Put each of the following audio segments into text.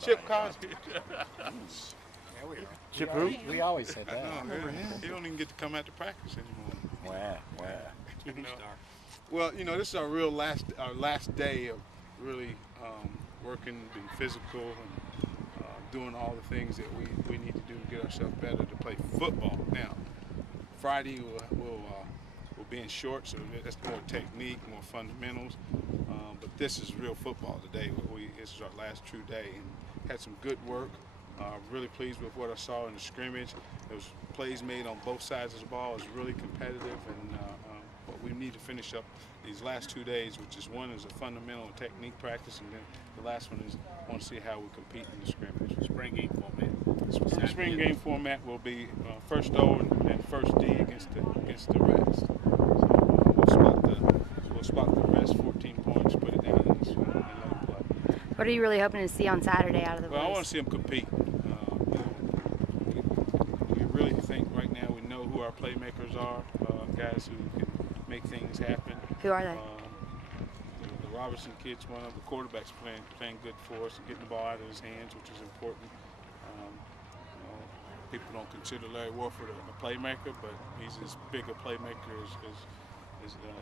Chip Cosby. Yeah, we are. Chip who? We always said that. He don't even get to come out to practice anymore. Wow. You know? Well, this is our last day of really working, being physical, and doing all the things that we need to do to get ourselves better to play football. Now, Friday we'll be in short, so that's more technique, more fundamentals. But this is real football today. This is our last true day, and had some good work. Really pleased with what I saw in the scrimmage. There was plays made on both sides of the ball. It was really competitive, and but we need to finish up these last 2 days, which is one is a fundamental technique practice, and then the last one is I want to see how we compete in the scrimmage. Spring game format. The spring game format will be first O and first D against the rest. So we'll spot the rest 14 points, put it down, and let them play. What are you really hoping to see on Saturday out of the boys? Well, I want to see them compete. We really think right now we know who our playmakers are, guys who can make things happen. Who are they? The Robertson kid's one of the quarterbacks playing good for us and getting the ball out of his hands, which is important. People don't consider Larry Warford a playmaker, but he's as big a playmaker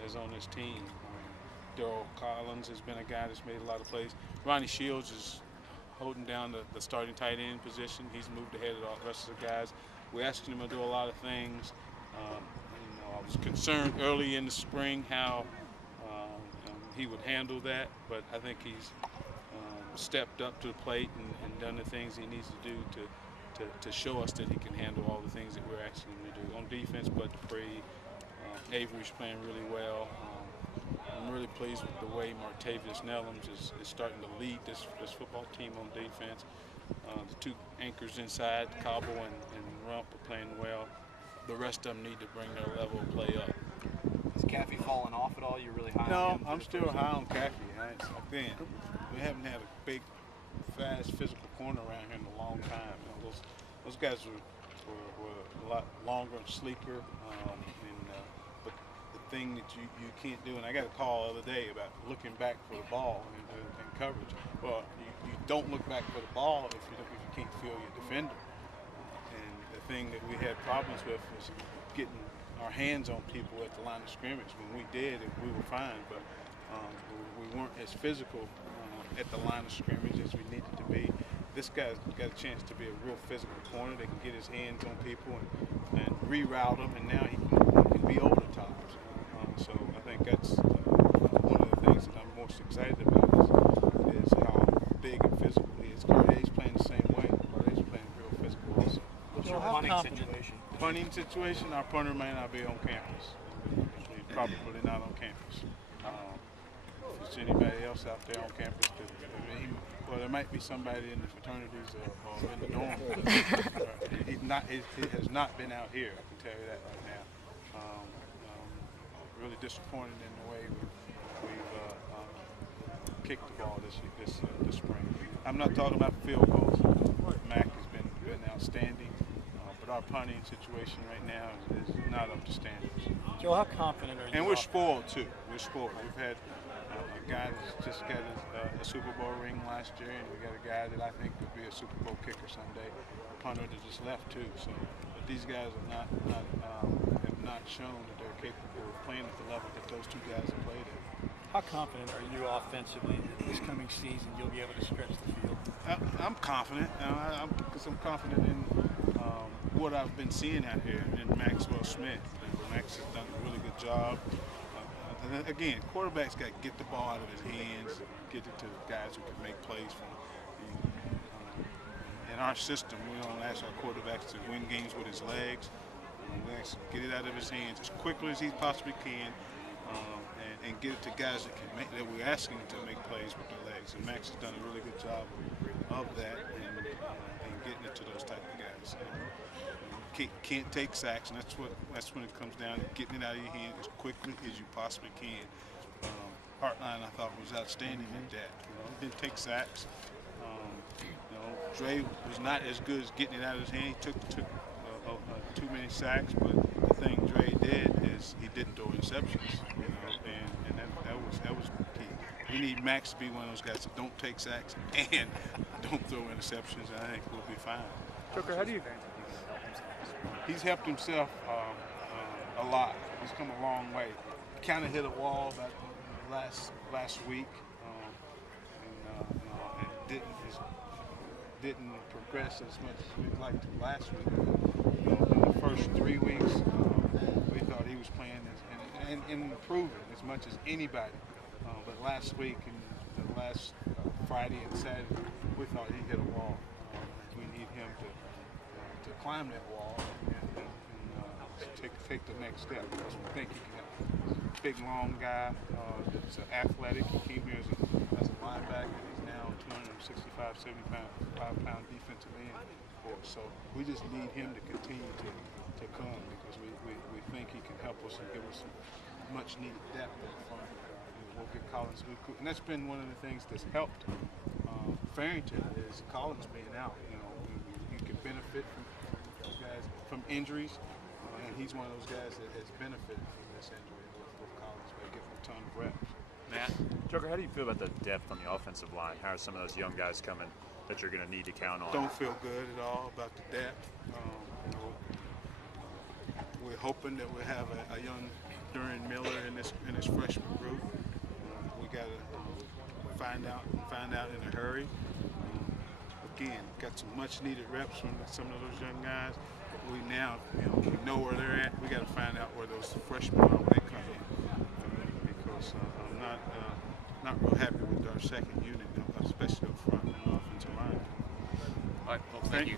as on this team. Darryl Collins has been a guy that's made a lot of plays. Ronnie Shields is holding down the starting tight end position. He's moved ahead of the rest of the guys. We're asking him to do a lot of things. I was concerned early in the spring how he would handle that, but I think he's stepped up to the plate and done the things he needs to do to show us that he can handle all the things that we're asking him to do. On defense, Bud Dupree, Avery's playing really well. I'm really pleased with the way Martavius Nellums is starting to lead this football team on defense. The two anchors inside, Cobble and Rump, are playing well. The rest of them need to bring their level of play up. Has Caffey fallen off at all? You're really high on him? No, I'm still high on Caffey. Again, we haven't had a big, fast, physical corner around here in a long time. Those guys were a lot longer and sleeker. But the thing that you can't do, and I got a call the other day about looking back for the ball and coverage. Well, you don't look back for the ball if you can't feel your defender. And the thing that we had problems with was getting our hands on people at the line of scrimmage. When we did, we were fine, but we weren't as physical at the line of scrimmage as we needed to be. This guy's got a chance to be a real physical corner that can get his hands on people and reroute them, and now he can be over the top. So I think that's one of the things that I'm most excited about is how big and physical he is. Carday's playing the same way. Carday's playing real physical also. What's your punting situation? Punting situation, our punter may not be on campus. He's probably not on campus. If there's anybody else out there on campus, well, there might be somebody in the fraternities or in the dorm. He has not been out here, I can tell you that right now. Really disappointed in the way we've kicked the ball this spring. I'm not talking about field goals. Mac has been outstanding, but our punting situation right now is not up to standards. Joe, how confident are you? And we're spoiled too. We're spoiled. We've had a guy that's just got a Super Bowl ring last year, and we got a guy that I think could be a Super Bowl kicker someday. A punter that just left too. So, but these guys have not shown that they're capable of playing at the level that those two guys have played at. How confident are you offensively that this coming season you'll be able to stretch the field? I'm confident, because I'm confident in what I've been seeing out here in Maxwell Smith. Max has done a really good job. And again, quarterbacks got to get the ball out of his hands, get it to guys who can make plays for him. In our system, we don't ask our quarterbacks to win games with his legs. We ask him to get it out of his hands as quickly as he possibly can, and get it to guys that we're asking to make plays with their legs. And Max has done a really good job of that and getting it to those type of guys. Can't take sacks, and that's when it comes down to getting it out of your hand as quickly as you possibly can. Hartline, I thought, was outstanding at that. He didn't take sacks. Dre was not as good as getting it out of his hand. He took too many sacks, but the thing Dre did is he didn't throw interceptions, and that was key. We need Max to be one of those guys that don't take sacks and don't throw interceptions, and I think we'll be fine. Joker, how do you? He's helped himself a lot. He's come a long way. Kind of hit a wall that last week, and didn't progress as much as we'd like to last week. In the first 3 weeks, we thought he was playing and improving as much as anybody. But last week and the last Friday and Saturday, we thought he hit a wall. We need him to climb that wall and take the next step, because we think he can help. He's a big, long guy that's athletic. He came here as a linebacker. He's now 265, 75-pound defensive end for us. So we just need him to continue to come, because we think he can help us and give us some much-needed depth up front. We'll get Collins, and that's been one of the things that's helped Farrington, is Collins being out. You can benefit from those guys from injuries, and he's one of those guys that has benefited from this injury with Collins by getting a ton of reps. Matt? Joker, how do you feel about the depth on the offensive line? How are some of those young guys coming that you're going to need to count on? Don't feel good at all about the depth. We're hoping that we have a young Duran Miller in this freshman group. We got to find out in a hurry. Again, got some much-needed reps from some of those young guys. But we now, we know where they're at. We got to find out where those freshmen are when they come in, because I'm not real happy with our second unit, especially up front and offensive line. All right, well, thank you.